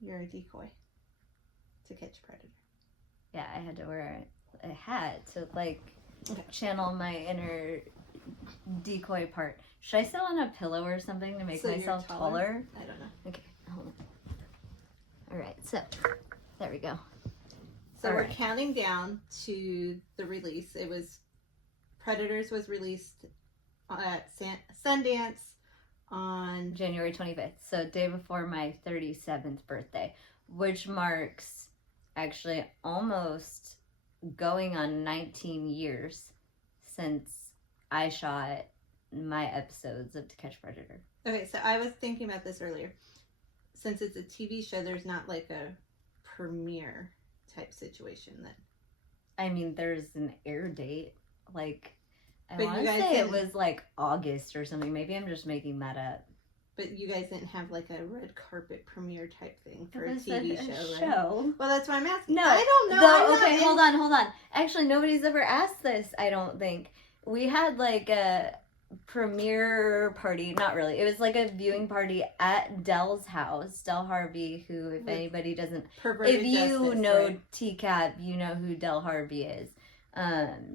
You're a decoy to catch a predator. Yeah, I had to wear a hat to channel my inner decoy part. Should I sit on a pillow or something to make myself taller? I don't know. Okay, hold on. All right, so there we go. So we're counting down to the release. It was Predators was released at Sundance on January 25th, so day before my 37th birthday, which marks actually almost going on 19 years since I shot my episodes of To Catch a Predator. Okay, so I was thinking about this earlier. Since it's a TV show, there's not like a premiere type situation then. I mean, there's an air date. Like, I want to say it was like August or something. Maybe I'm just making that up. But you guys didn't have like a red carpet premiere type thing for a TV show, right? Well, that's why I'm asking. No, I don't know. Okay, hold on. Actually, nobody's ever asked this, I don't think. We had like a premiere party. Not really. It was like a viewing party at Dell's house. Del Harvey, who, if anybody doesn't... If you know TCAP, you know who Del Harvey is.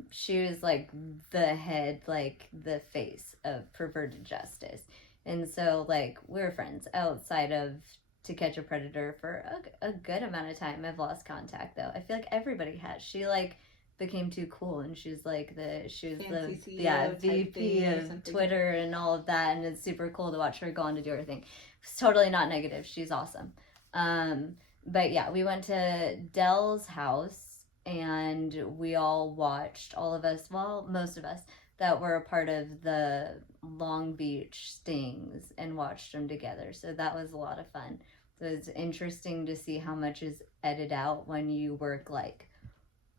She was like the head, like the face of Perverted Justice. And so, like, we were friends outside of To Catch a Predator for a good amount of time. I've lost contact, though. I feel like everybody has. She, like, became too cool, and she's, like, VP of Twitter and all of that, and it's super cool to watch her go on to do her thing. It's totally not negative. She's awesome. But, yeah, we went to Dell's house, and we all watched, all of us, well, most of us, that were a part of the Long Beach stings and watched them together. So that was a lot of fun. So it's interesting to see how much is edited out when you work like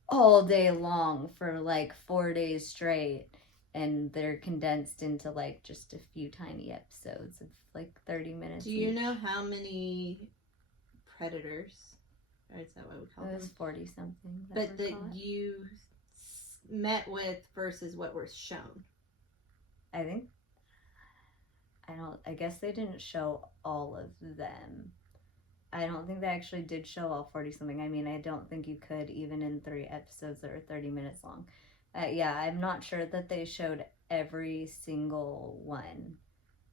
all day long for like 4 days straight, and they're condensed into like just a few tiny episodes of like 30 minutes. Do you know how many Predators, or is that what we call them? It was 40 something. But that you met with versus what was shown? I guess they didn't show all of them. I don't think they actually did show all 40 something. I mean, I don't think you could, even in 3 episodes that are 30 minutes long. Yeah, I'm not sure that they showed every single one.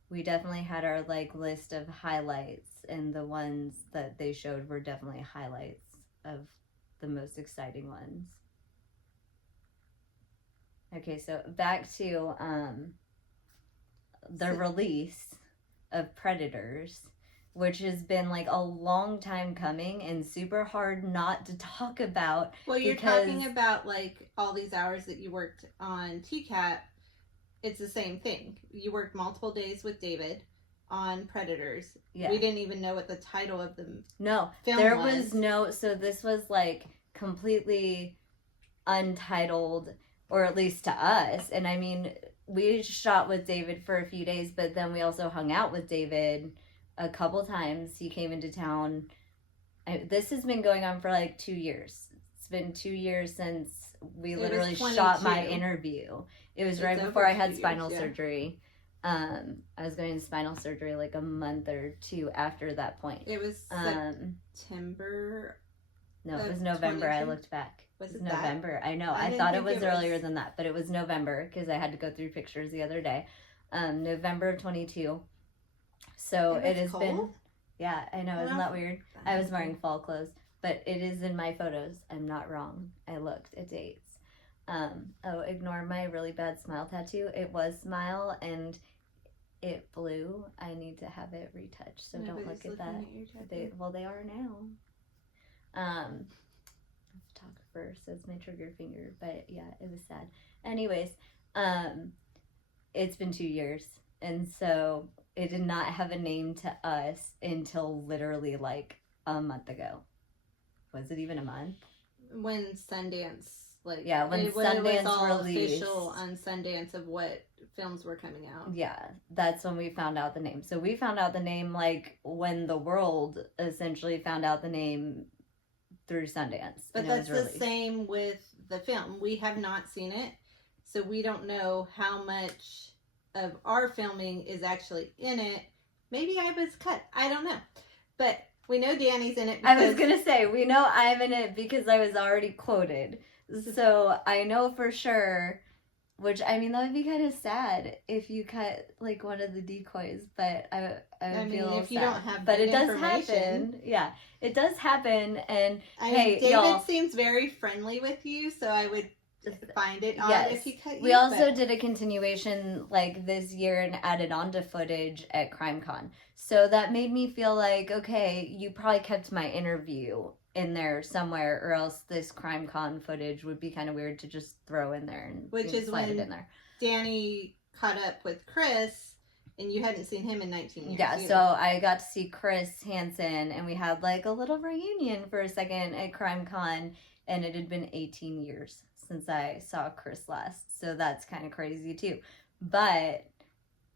We definitely had our like list of highlights, and the ones that they showed were definitely highlights of the most exciting ones. Okay, so back to the release of Predators, which has been like a long time coming and super hard not to talk about. Well, you're talking about like all these hours that you worked on TCAT. It's the same thing. You worked multiple days with David on Predators. Yeah. We didn't even know what the title of the film was. So this was like completely untitled, or at least to us. And I mean, we shot with David for a few days, but then we also hung out with David a couple times. He came into town. This has been going on for like 2 years. It's been 2 years since we literally shot my interview. It was right before I had spinal surgery. I was going to spinal surgery like a month or two after that point. It was September. No, it was November. 22? I looked back. Was it November? I know. I thought it was earlier than that, but it was November because I had to go through pictures the other day. November of 22. So it has been. Yeah, I know. Isn't that weird? I was wearing fall clothes, but it is in my photos. I'm not wrong. I looked at dates. Ignore my really bad smile tattoo. It was smile and it blew. I need to have it retouched, so don't look at that. They are now. Photographer says my trigger finger, but yeah, it was sad. Anyways, it's been 2 years, and so it did not have a name to us until literally like a month ago. Was it even a month? When Sundance, when Sundance it was all released, official on Sundance of what films were coming out. Yeah, that's when we found out the name. So we found out the name like when the world essentially found out the name through Sundance. But that's the same with the film. We have not seen it, so we don't know how much of our filming is actually in it. Maybe I was cut. I don't know. But We know Dani's in it. I was going to say, we know I'm in it because I was already quoted. So I know for sure, which, I mean, that would be kind of sad if you cut, like, one of the decoys, but I would feel if sad. you don't have but it does happen. Yeah, it does happen, and David y'all, seems very friendly with you, so I would find it odd if he cut you. We also did a continuation, like, this year and added on to footage at CrimeCon. So that made me feel like, okay, you probably kept my interview in there somewhere, or else this CrimeCon footage would be kind of weird to just throw in there and slide it in there. Dani caught up with Chris, and you hadn't seen him in 19 years. Yeah, so I got to see Chris Hansen, and we had like a little reunion for a second at CrimeCon, and it had been 18 years since I saw Chris last, so that's kind of crazy too. But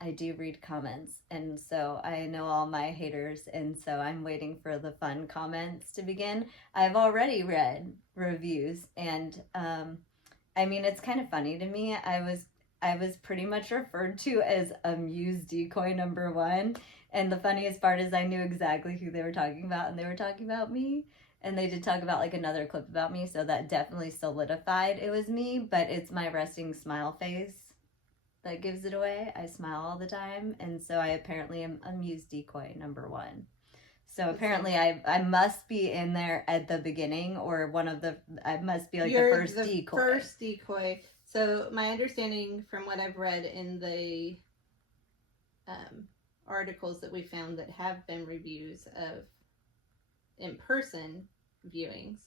I do read comments, and so I know all my haters, and so I'm waiting for the fun comments to begin. I've already read reviews, and I mean, it's kind of funny to me. I was pretty much referred to as Amuse Decoy #1, and the funniest part is I knew exactly who they were talking about, and they were talking about me. And they did talk about like another clip about me, so that definitely solidified it was me, but it's my resting smile face that gives it away. I smile all the time, and so I apparently am Amuse Decoy #1. So apparently I must be in there at the beginning, or I must be like the first decoy. First decoy. So my understanding from what I've read in the articles that we found that have been reviews of in-person viewings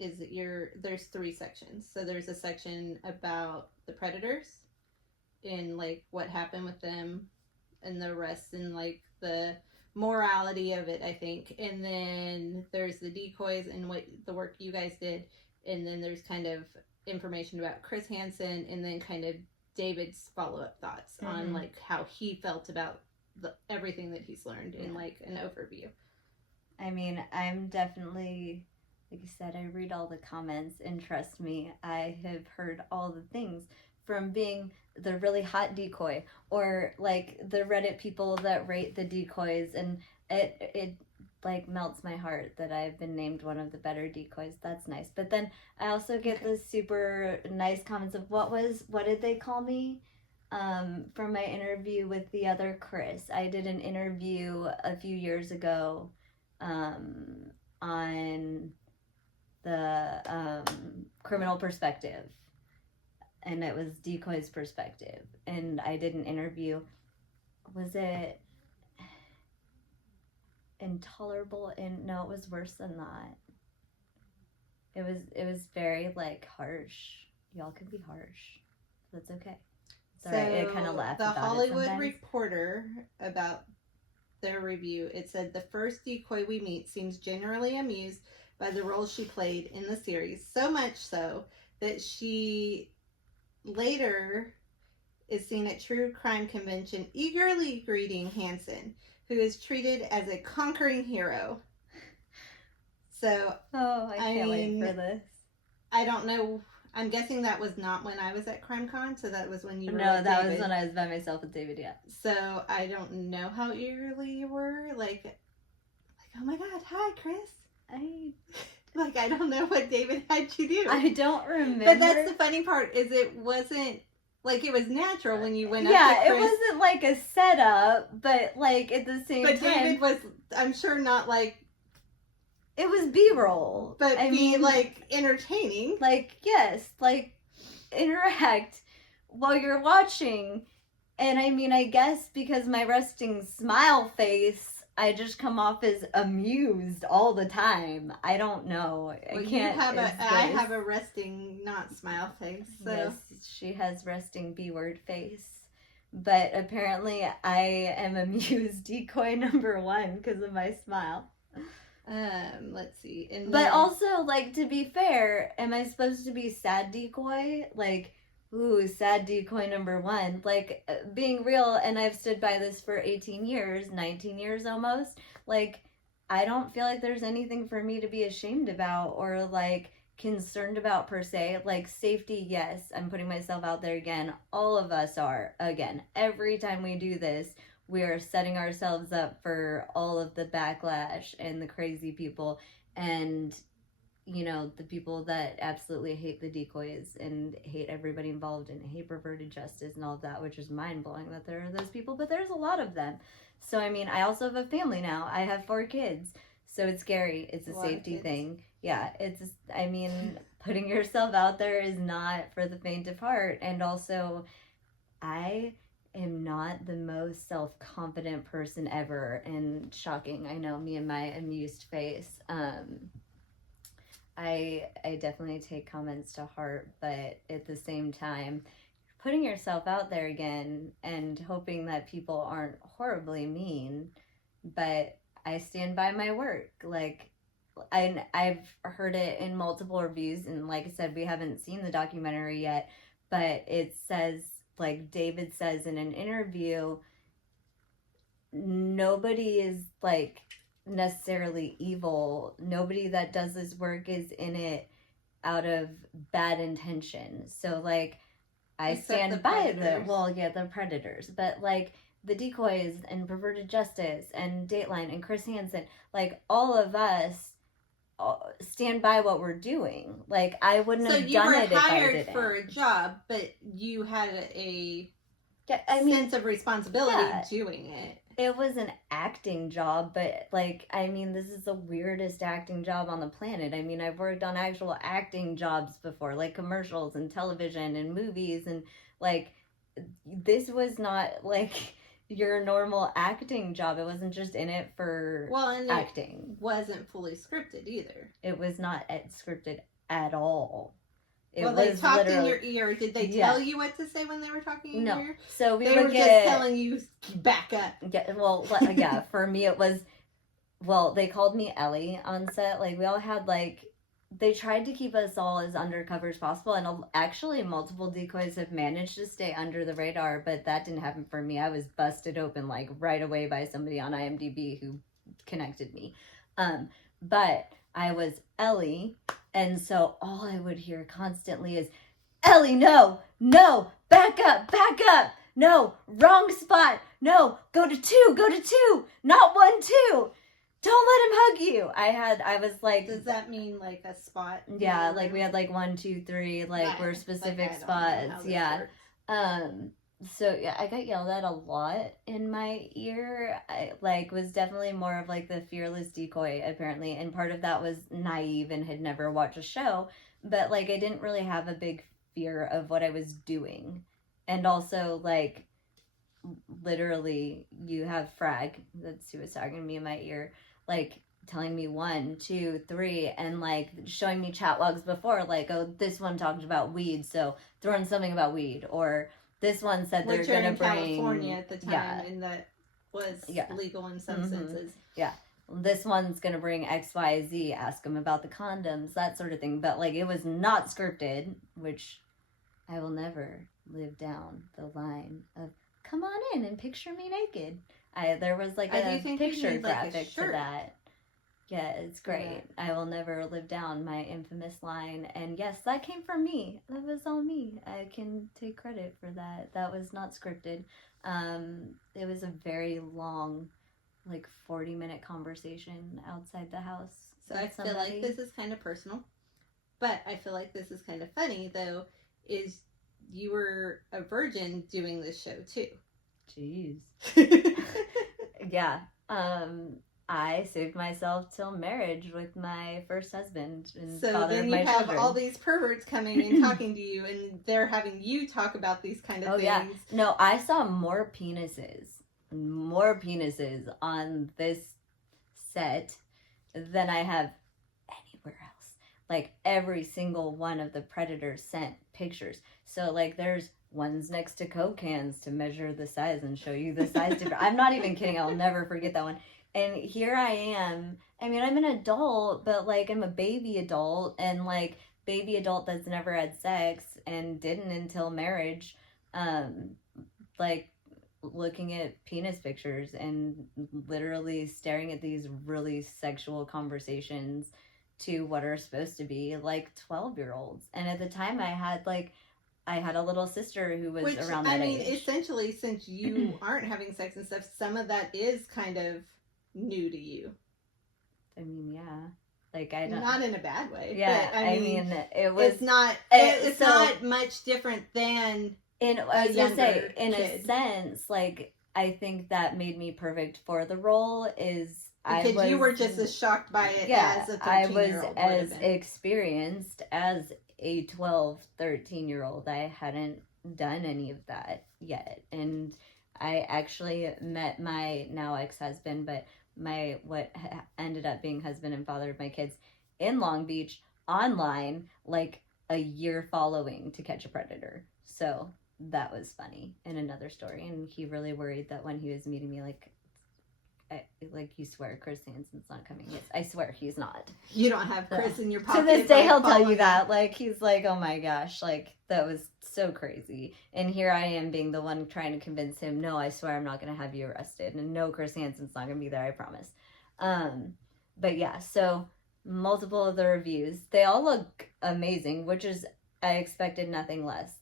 is that there's 3 sections. So there's a section about the predators and like what happened with them and the rest and like the morality of it, I think. And then there's the decoys and what the work you guys did, and then there's kind of information about Chris Hansen, and then kind of David's follow-up thoughts on like how he felt about everything that he's learned in like an overview. I mean, I'm definitely, like you said, I read all the comments, and trust me, I have heard all the things, from being the really hot decoy, or like the Reddit people that rate the decoys, and it like melts my heart that I've been named one of the better decoys. That's nice. But then I also get the super nice comments of what did they call me? From my interview with the other Chris. I did an interview a few years ago on the criminal perspective, and it was Decoy's perspective, and I did an interview. Was it intolerable? And no, it was worse than that. It was very like harsh. Y'all can be harsh. That's okay. It's all right. I kind of laughed the about Hollywood it sometimes. Reporter, about their review, it said the first decoy we meet seems generally amused by the role she played in the series, so much so that she later is seen at true crime convention eagerly greeting Hansen, who is treated as a conquering hero. So I can't wait for this. I don't know. I'm guessing that was not when I was at CrimeCon, so that was when you were with No, that David. was when I was by myself with David, yeah. So I don't know how eagerly you were. Like, oh my God, hi, Chris. I don't know what David had you do. I don't remember. But that's the funny part, is it wasn't, like, it was natural when you went up to Chris. Yeah, it wasn't like a setup, but like at the same time. But David was, I'm sure, not like, it was B-roll. But I mean, like, entertaining. Like, yes, like, interact while you're watching. And I mean, I guess because my resting smile face, I just come off as amused all the time. I don't know. I have a resting, not smile face. So. Yes, she has resting B-word face. But apparently I am amused decoy #1 because of my smile. Let's see. But also, like, to be fair, am I supposed to be sad decoy? Like, ooh, sad decoy #1. Like, being real, and I've stood by this for 18 years, 19 years almost. Like, I don't feel like there's anything for me to be ashamed about or, like, concerned about per se. Like, safety, yes, I'm putting myself out there again. All of us are, again. Every time we do this, we are setting ourselves up for all of the backlash and the crazy people and, you know, the people that absolutely hate the decoys and hate everybody involved and hate perverted justice and all of that, which is mind-blowing that there are those people, but there's a lot of them. So, I mean, I also have a family now. I have 4 kids. So it's scary. It's a safety thing. Yeah, I mean, putting yourself out there is not for the faint of heart. And also, I am not the most self-confident person ever. And shocking, I know, me and my amused face. I definitely take comments to heart, but at the same time, putting yourself out there again and hoping that people aren't horribly mean, but I stand by my work. Like, I've heard it in multiple reviews, and like I said, we haven't seen the documentary yet, but it says, like David says in an interview, nobody is like necessarily evil. Nobody that does this work is in it out of bad intention. So like, I stand by the predators, but like the decoys and perverted justice and Dateline and Chris Hansen, like all of us stand by what we're doing. Like I wouldn't have done it if I didn't. So you were hired for a job, but you had a sense of responsibility doing it. It was an acting job, but like, I mean, this is the weirdest acting job on the planet. I mean, I've worked on actual acting jobs before, like commercials and television and movies, and like, this was not like your normal acting job. It wasn't just in it for acting. It wasn't fully scripted either. It was not scripted at all. They talked in your ear. Did they tell you what to say when they were talking in your ear? So they were just telling you, back up. Yeah, well, yeah, for me it was, they called me Ellie on set. Like, we all had, like, they tried to keep us all as undercover as possible, and actually multiple decoys have managed to stay under the radar, but that didn't happen for me. I was busted open, like, right away by somebody on IMDb who connected me. But I was Ellie, and so all I would hear constantly is, Ellie, no, back up, no, wrong spot, no, go to 2, not 1, 2, don't let him hug you. I was like... Does that mean like a spot? Yeah, like we had like 1, 2, 3, like we're specific spots, yeah. So yeah, I got yelled at a lot in my ear. I was definitely more of like the fearless decoy apparently, and part of that was naive and had never watched a show, but like I didn't really have a big fear of what I was doing. And also like literally you have Frag, that's who was talking to me in my ear, like telling me 1, 2, 3, and like showing me chat logs before, like, oh, this one talked about weed, so throwing something about weed, or this one said they're going to bring... California at the time, and that was legal in some senses. Yeah. This one's going to bring X, Y, Z, ask them about the condoms, that sort of thing. But, like, it was not scripted, which I will never live down the line of, come on in and picture me naked. There was, like, a picture graphic to that. Yeah, it's great. Yeah. I will never live down my infamous line. And yes, that came from me. That was all me. I can take credit for that. That was not scripted. It was a very long, like 40-minute conversation outside the house. So I feel like this is kind of personal. But I feel like this is kind of funny, though, is you were a virgin doing this show, too. Jeez. Yeah. I saved myself till marriage with my first husband and father of my children. So then you have all these perverts coming and talking to you, and they're having you talk about these kind of things. Yeah. No, I saw more penises on this set than I have anywhere else. Like, every single one of the predators sent pictures. So, like, there's ones next to Coke cans to measure the size and show you the size difference. I'm not even kidding. I'll never forget that one. And here I am. I mean, I'm an adult, but, like, I'm a baby adult. And, like, baby adult that's never had sex and didn't until marriage. Like, looking at penis pictures and literally staring at these really sexual conversations to what are supposed to be, like, 12-year-olds. And at the time, I had, like, I had a little sister who was Which, around that age. Essentially, since you aren't having sex and stuff, some of that is kind of new to you. I mean, yeah. Like, I don't... Not in a bad way. Yeah, but, I mean, it was... It's not much different than I was going to say, in kid. A sense, like, I think that made me perfect for the role is... Because you were just as shocked by it as a 13-year-old I was as experienced as a 12, 13-year-old. I hadn't done any of that yet. And I actually met my now ex-husband, but what ended up being husband and father of my kids in Long Beach online, like a year following To Catch a Predator. So that was funny in another story. And he really worried that when he was meeting me, like, you swear Chris Hansen's not coming. Yes, I swear he's not. You don't have Chris in your pocket. To this day, he'll tell you that. Like, he's like, oh my gosh, like, that was so crazy. And here I am being the one trying to convince him, no, I swear I'm not going to have you arrested. And no, Chris Hansen's not going to be there, I promise. But yeah, so multiple of the reviews, they all look amazing, which is, I expected nothing less.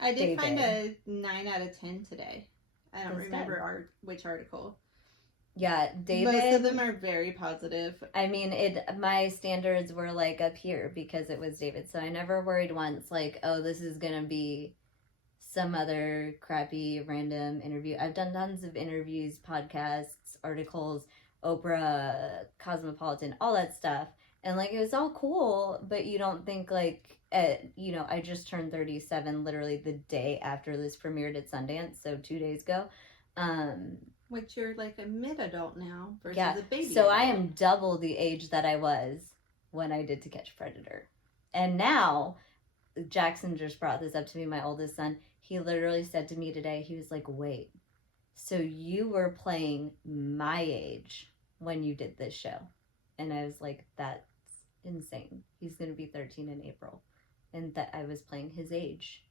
I did find a 9 out of 10 today. I don't remember which article. Yeah, David. Most of them are very positive. I mean, my standards were like up here because it was David. So I never worried once like, oh, this is going to be some other crappy random interview. I've done tons of interviews, podcasts, articles, Oprah, Cosmopolitan, all that stuff. And like, it was all cool, but you don't think like, I just turned 37 literally the day after this premiered at Sundance. So 2 days ago. Which you're like a mid-adult now versus a baby. So adult. I am double the age that I was when I did To Catch a Predator. And now, Jackson just brought this up to me, my oldest son. He literally said to me today, he was like, wait, so you were playing my age when you did this show? And I was like, that's insane. He's going to be 13 in April. And that I was playing his age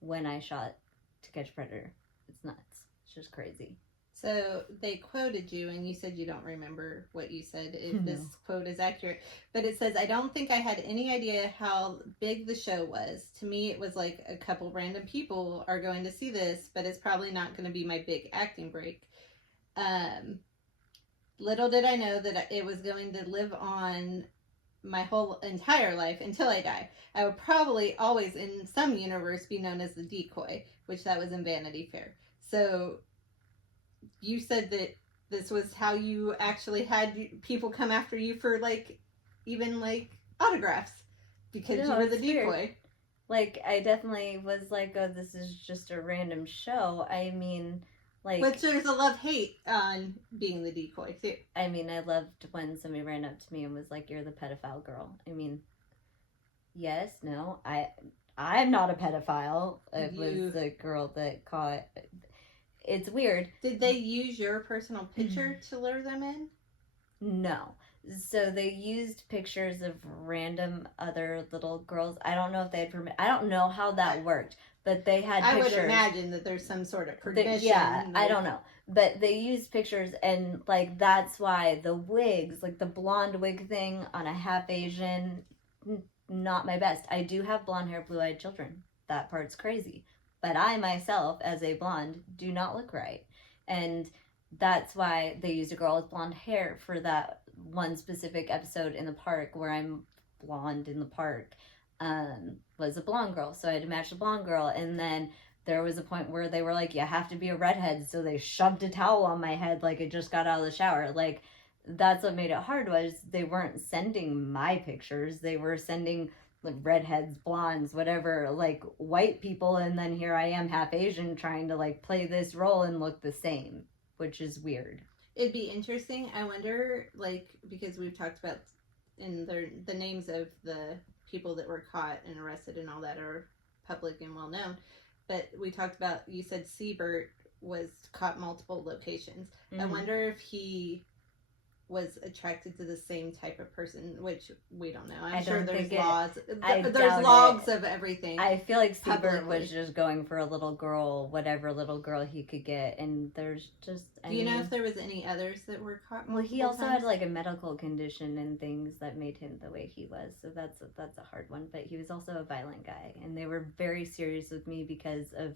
when I shot To Catch a Predator. It's nuts. It's just crazy. So they quoted you, and you said you don't remember what you said, if this quote is accurate. But it says, I don't think I had any idea how big the show was. To me, it was like a couple random people are going to see this, but it's probably not going to be my big acting break. Little did I know that it was going to live on my whole entire life until I die. I would probably always, in some universe, be known as the Decoy, which that was in Vanity Fair. So... you said that this was how you actually had people come after you for like even like autographs because you were the Decoy. Weird. Like I definitely was like, oh, this is just a random show. I mean, like, but there's a love-hate on being the Decoy too. I mean, I loved when somebody ran up to me and was like, you're the pedophile girl. I mean, yes, no, I'm not a pedophile. It was the girl that caught. It's weird. Did they use your personal picture to lure them in? No. So they used pictures of random other little girls. I don't know if they had I don't know how that worked, but they had pictures. I would imagine that there's some sort of permission. I don't know. But they used pictures, and like that's why the wigs, like the blonde wig thing on a half Asian, not my best. I do have blonde hair, blue-eyed children. That part's crazy. But I myself, as a blonde, do not look right. And that's why they used a girl with blonde hair for that one specific episode in the park where I'm blonde in the park, was a blonde girl. So I had to match the blonde girl. And then there was a point where they were like, you have to be a redhead. So they shoved a towel on my head like it just got out of the shower. Like, that's what made it hard, was they weren't sending my pictures. They were sending redheads, blondes, whatever, like white people, and then here I am half Asian trying to like play this role and look the same, which is weird. It'd be interesting. I wonder, like, because we've talked about in the names of the people that were caught and arrested and all that are public and well known, but we talked about, you said Siebert was caught multiple locations. I wonder if he was attracted to the same type of person, which we don't know. I I'm sure don't there's think laws. I There's doubt logs it. of everything. I feel like Siebert publicly. was just going for a little girl, whatever little girl he could get, and there's just. Do you know if there was any others that were caught? Well, he also times? had like a medical condition and things that made him the way he was, so that's a hard one. But he was also a violent guy, and they were very serious with me because of.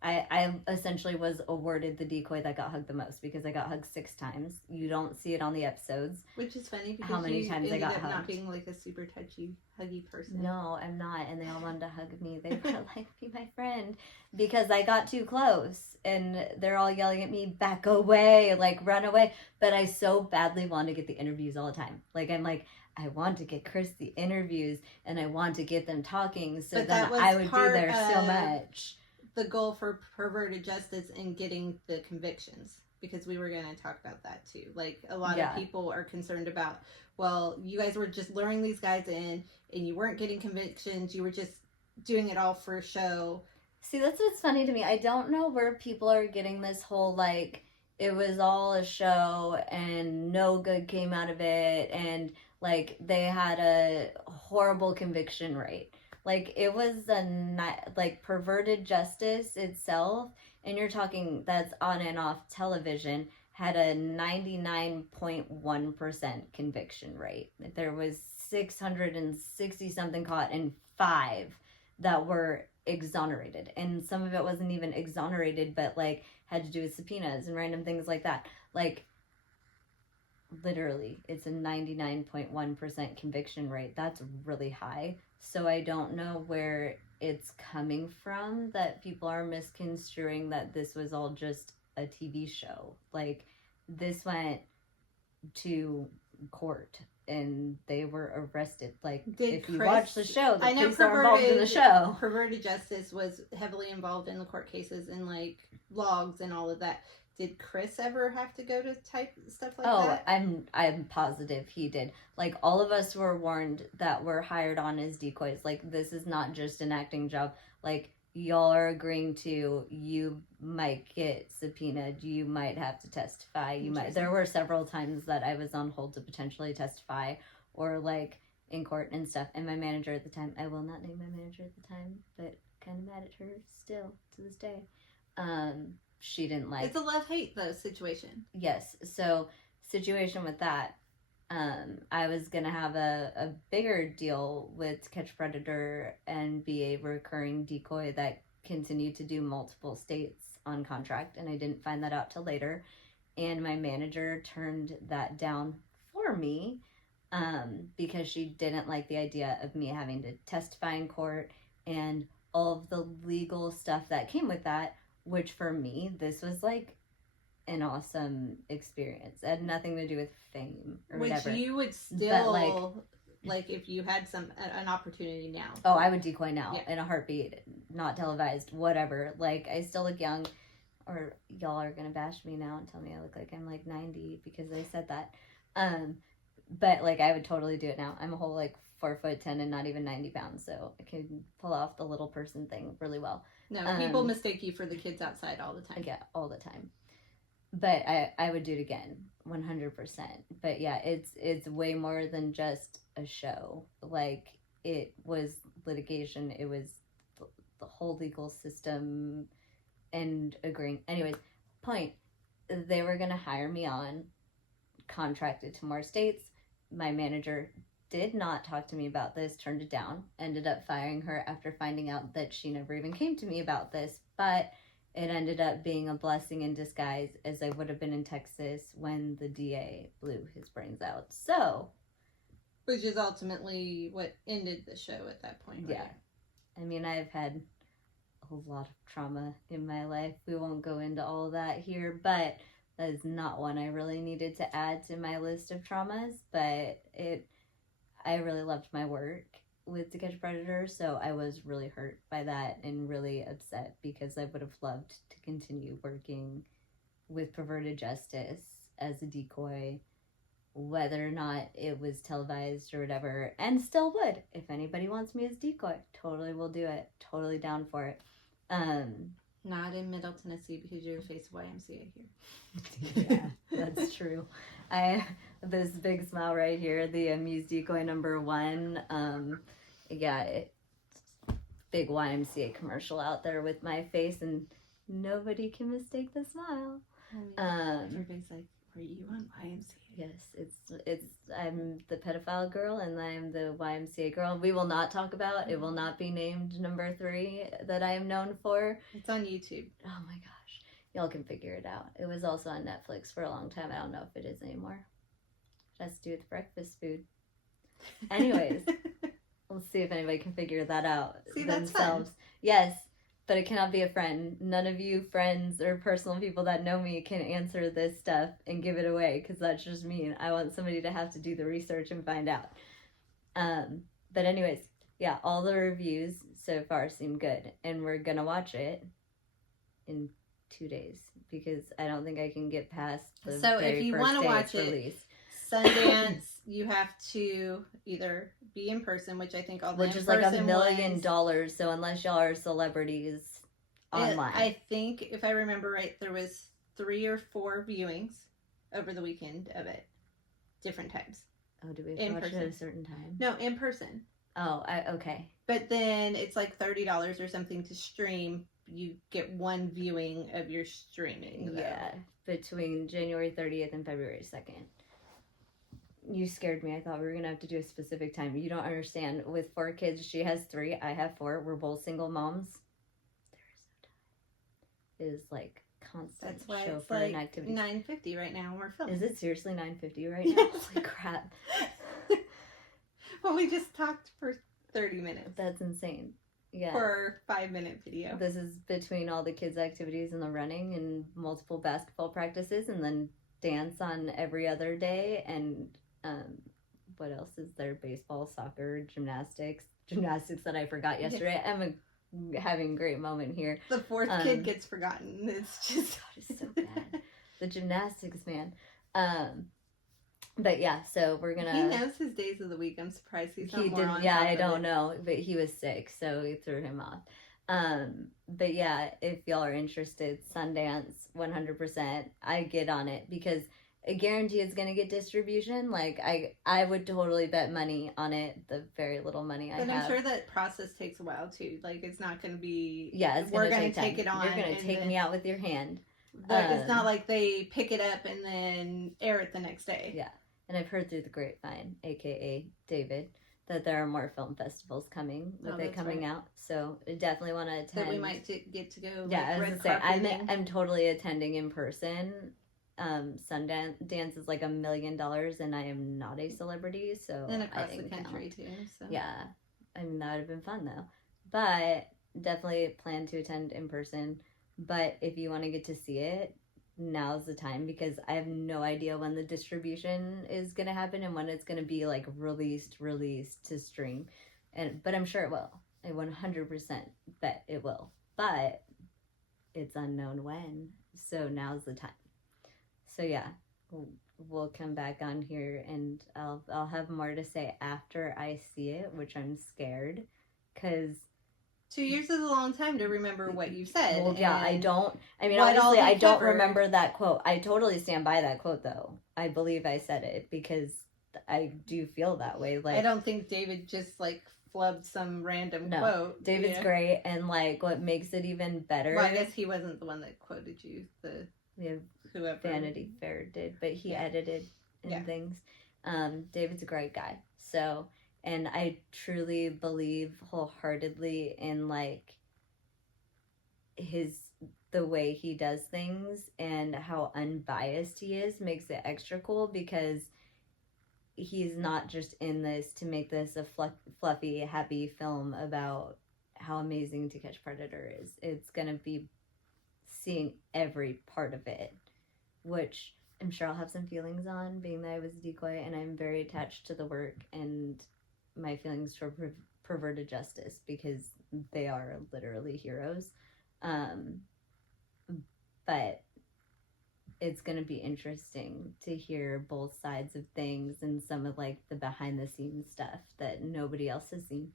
I essentially was awarded the decoy that got hugged the most because I got hugged 6 times. You don't see it on the episodes. Which is funny because how many times I got hugged. Not being like a super touchy, huggy person. No, I'm not, and they all wanted to hug me. They were like, "Be my friend," because I got too close, and they're all yelling at me, "Back away!" Like run away. But I so badly want to get the interviews all the time. Like I'm like, I want to get Chris the interviews, and I want to get them talking, so then I would be there so much. The goal for perverted justice and getting the convictions, because we were going to talk about that too. Like a lot of people are concerned about, well, you guys were just luring these guys in and you weren't getting convictions, you were just doing it all for show. See, that's what's funny to me. I don't know where people are getting this whole like it was all a show and no good came out of it, and like they had a horrible conviction rate. Like, it was like perverted justice itself, and you're talking that's on and off television, had a 99.1% conviction rate. There was 660 something caught and 5 that were exonerated. And some of it wasn't even exonerated, but like had to do with subpoenas and random things like that. Like, literally, it's a 99.1% conviction rate. That's really high. So I don't know where it's coming from that people are misconstruing that this was all just a TV show. Like, this went to court and they were arrested. Like, if you watch the show, the police are involved in the show. Perverted justice was heavily involved in the court cases and like logs and all of that. Did Chris ever have to go to type stuff like that? Oh, I'm positive he did. Like, all of us were warned that we're hired on as decoys. Like, this is not just an acting job. Like, y'all are agreeing to, you might get subpoenaed, you might have to testify, you might. There were several times that I was on hold to potentially testify or like in court and stuff. And my manager at the time, I will not name my manager at the time, but kind of mad at her still to this day. She didn't like. It's a love-hate though situation. Yes. So situation with that, I was gonna have a bigger deal with Catch Predator and be a recurring decoy that continued to do multiple states on contract, and I didn't find that out till later. And my manager turned that down for me, because she didn't like the idea of me having to testify in court and all of the legal stuff that came with that. Which for me, this was like an awesome experience. It had nothing to do with fame or whatever. Which you would still, like if you had an opportunity now. Oh, I would decoy now in a heartbeat, not televised, whatever. Like, I still look young, or y'all are gonna bash me now and tell me I look like I'm like 90 because I said that. But like, I would totally do it now. I'm a whole like 4'10" and not even 90 pounds, so I can pull off the little person thing really well. No, people mistake you for the kids outside all the time. Yeah, all the time. But I would do it again, 100%. But yeah, it's way more than just a show. Like, it was litigation. It was the whole legal system and agreeing. Anyways, point, they were going to hire me on, contracted to more states. My manager did not talk to me about this, turned it down, ended up firing her after finding out that she never even came to me about this, but it ended up being a blessing in disguise, as I would have been in Texas when the DA blew his brains out. So, which is ultimately what ended the show at that point, right? Yeah. I mean, I've had a lot of trauma in my life. We won't go into all of that here, but that is not one I really needed to add to my list of traumas, but I really loved my work with To Catch a Predator, so I was really hurt by that and really upset because I would have loved to continue working with Perverted Justice as a decoy, whether or not it was televised or whatever, and still would. If anybody wants me as decoy, totally will do it. Totally down for it. Not in Middle Tennessee because you're the face of YMCA here. Yeah, that's true. this big smile right here, the Amuse Decoy #1. Big YMCA commercial out there with my face, and nobody can mistake the smile. Everybody's like, were you on YMCA? Yes, it's I'm the pedophile girl and I'm the YMCA girl. We will not talk about, it will not be named #3 that I am known for. It's on YouTube. Oh my gosh. Y'all can figure it out. It was also on Netflix for a long time. I don't know if it is anymore. It has to do with breakfast food. Anyways, let's see if anybody can figure that out That's fun. Yes, but it cannot be a friend. None of you friends or personal people that know me can answer this stuff and give it away, because that's just mean. I want somebody to have to do the research and find out. But anyways, yeah, all the reviews so far seem good, and we're gonna watch it in 2 days because I don't think I can get past the So very if you first want to day watch it's it, released. Sundance, you have to either be in person, which I think all the Which is like $1 million. So unless y'all are celebrities online, I think if I remember right, there was 3 or 4 viewings over the weekend of it, different times. Oh, do we have to watch it at a certain time? No, in person. Oh, okay. But then it's like $30 or something to stream. You get 1 viewing of your streaming. Though. Yeah, between January 30th and February 2nd. You scared me. I thought we were going to have to do a specific time. You don't understand. With 4 kids, she has 3, I have 4. We're both single moms. There is no time. It is like constant. That's why chauffeur it's like and activities. $9.50 right now when we're filming. Is it seriously $9.50 right now? Holy crap. Well, we just talked for 30 minutes. That's insane. Yeah. For a 5-minute video. This is between all the kids' activities and the running and multiple basketball practices and then dance on every other day and what else is there? Baseball, soccer, gymnastics that I forgot yesterday. I'm having a great moment here. The 4th kid gets forgotten. It's just it's so bad. The gymnastics, man. But yeah, so we're gonna. He knows his days of the week. I'm surprised he's not more on Yeah, top I of don't it. know, but he was sick, so we threw him off. But yeah, if y'all are interested, Sundance, 100%. I get on it because I guarantee it's gonna get distribution. Like I would totally bet money on it. The very little money I have. But I'm sure that process takes a while too. Like it's not gonna be. Yeah, we're gonna take it on. You're gonna take me out with your hand. Like it's not like they pick it up and then air it the next day. Yeah. And I've heard through the grapevine, aka David, that there are more film festivals coming with it coming out. So I definitely want to attend. That we might get to go. Yeah, I was gonna say I'm totally attending in person. Sundance is like $1 million, and I am not a celebrity, so and across the country too. So yeah, I mean that would have been fun though. But definitely plan to attend in person. But if you want to get to see it, now's the time because I have no idea when the distribution is going to happen and when it's going to be like released to stream. But I'm sure it will. I 100% bet it will. But it's unknown when. So now's the time. So yeah, we'll come back on here and I'll have more to say after I see it, which I'm scared because 2 years is a long time to remember what you said. Well, yeah, I honestly, I don't remember that quote. I totally stand by that quote, though. I believe I said it because I do feel that way. Like I don't think David just like flubbed some random quote. David's great, and like what makes it even better. Well, I guess he wasn't the one that quoted you. Whoever Vanity Fair did, but he edited and things. David's a great guy, so. And I truly believe wholeheartedly in like the way he does things and how unbiased he is makes it extra cool because he's not just in this to make this a fluffy, happy film about how amazing To Catch a Predator is. It's going to be seeing every part of it, which I'm sure I'll have some feelings on, being that I was a decoy and I'm very attached to the work and my feelings for perverted justice because they are literally heroes. But it's going to be interesting to hear both sides of things and some of like the behind the scenes stuff that nobody else has seen.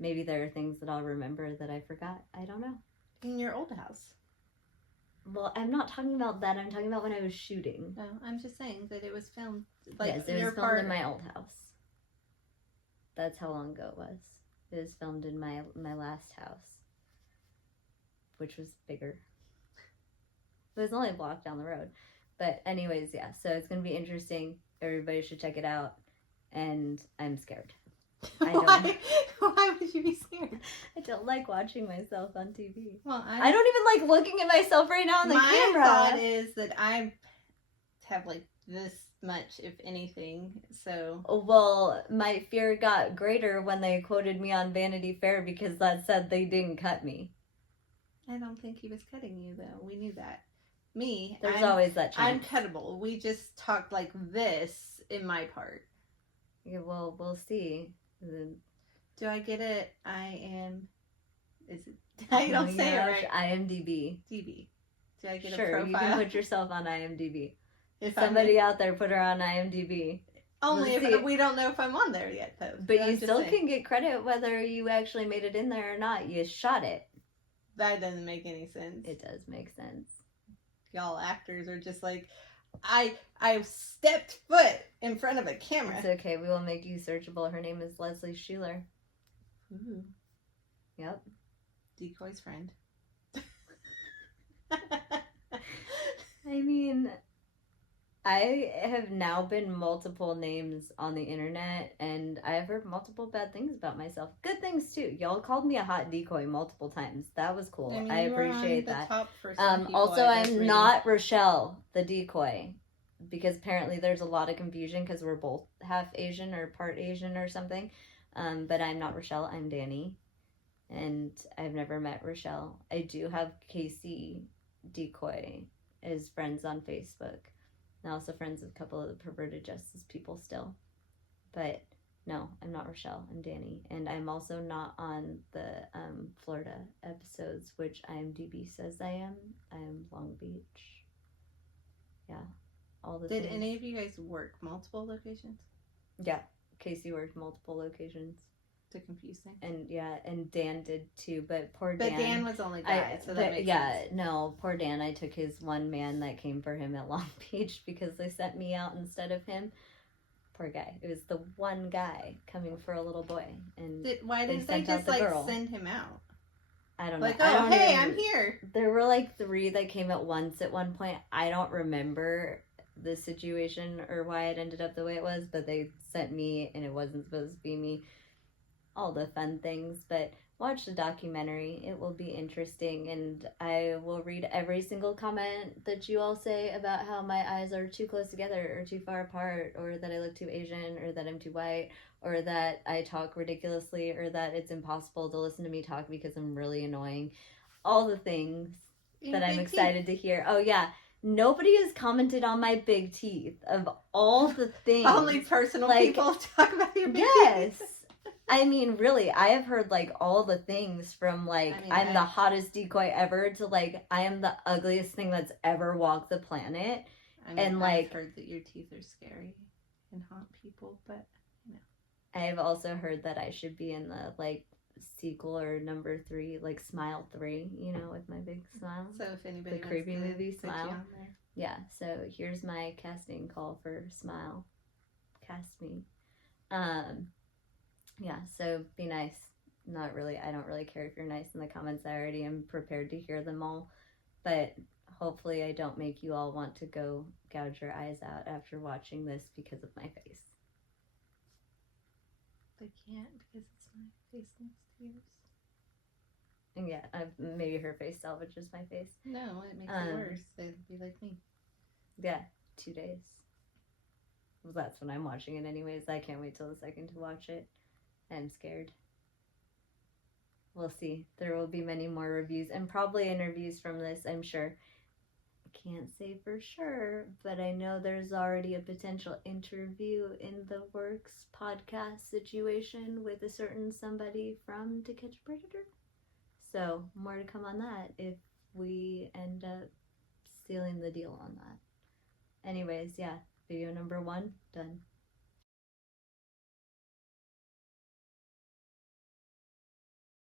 Maybe there are things that I'll remember that I forgot. I don't know. In your old house. Well, I'm not talking about that. I'm talking about when I was shooting. No, I'm just saying that it was filmed. Like, yes, it was filmed in my old house. That's how long ago it was. It was filmed in my last house, which was bigger. It was only a block down the road. But anyways, yeah. So it's going to be interesting. Everybody should check it out. And I'm scared. Why would you be scared? I don't like watching myself on TV. Well, I don't even like looking at myself right now on the camera. My thought is that I have like this much, if anything. So. Well, my fear got greater when they quoted me on Vanity Fair because that said they didn't cut me. I don't think he was cutting you though. We knew that. Me, there's always that chance. I'm cuttable. We just talked like this in my part. Yeah, well, we'll see. Do I get it? Is it? I don't say it right. IMDb. DB. Do I get a profile? Sure, you can put yourself on IMDb. If somebody out there put her on IMDb. Only if we don't know if I'm on there yet, though. But you still can get credit whether you actually made it in there or not. You shot it. That doesn't make any sense. It does make sense. Y'all actors are just like, I stepped foot in front of a camera. It's okay. We will make you searchable. Her name is Leslie Schuler. Ooh. Yep. Decoy's friend. I mean, I have now been multiple names on the internet, and I've heard multiple bad things about myself. Good things too. Y'all called me a hot decoy multiple times. That was cool. I appreciate that. Also, I'm not Rochelle, the decoy, because apparently there's a lot of confusion because we're both half Asian or part Asian or something. But I'm not Rochelle. I'm Dani, and I've never met Rochelle. I do have Casey Decoy as friends on Facebook. I'm also friends with a couple of the perverted justice people still. But no, I'm not Rochelle. I'm Dani. And I'm also not on the Florida episodes, which IMDb says I am. I am Long Beach. Yeah. All the Did things. any of you guys work multiple locations? Yeah. Casey worked multiple locations. To confuse things. And yeah, and Dan did too, but Dan. But Dan was only guy, so that makes sense. No, poor Dan. I took his one man that came for him at Long Beach because they sent me out instead of him. Poor guy. It was the one guy coming for a little boy, and why didn't they just send him out? I don't know. I'm here. There were like 3 that came at once at one point. I don't remember the situation or why it ended up the way it was, but they sent me, and it wasn't supposed to be me. All the fun things, but watch the documentary. It will be interesting, and I will read every single comment that you all say about how my eyes are too close together or too far apart, or that I look too Asian, or that I'm too white, or that I talk ridiculously, or that it's impossible to listen to me talk because I'm really annoying. All the things that I'm excited to hear. Oh yeah, nobody has commented on my big teeth. Of all the things, only personal people talk about your big teeth. I mean, really, I have heard, like, all the things from, like, I'm the hottest decoy ever to, like, I am the ugliest thing that's ever walked the planet. I've heard that your teeth are scary and haunt people, but, you know. I have also heard that I should be in the, like, sequel or number 3, like, Smile 3, you know, with my big smile. So if anybody the creepy movie Smile. There. Yeah, so here's my casting call for Smile. Cast me. Yeah, so be nice. Not really. I don't really care if you're nice in the comments. I already am prepared to hear them all. But hopefully I don't make you all want to go gouge your eyes out after watching this because of my face. They can't because it's my face next to yours. And yeah, maybe her face salvages my face. No, it makes it worse. They'd be like me. Yeah, 2 days. Well, that's when I'm watching it anyways. I can't wait till the second to watch it. I'm scared. We'll see. There will be many more reviews and probably interviews from this, I'm sure. I can't say for sure, but I know there's already a potential interview in the works podcast situation with a certain somebody from To Catch a Predator. So, more to come on that if we end up sealing the deal on that. Anyways, yeah, video number 1, done.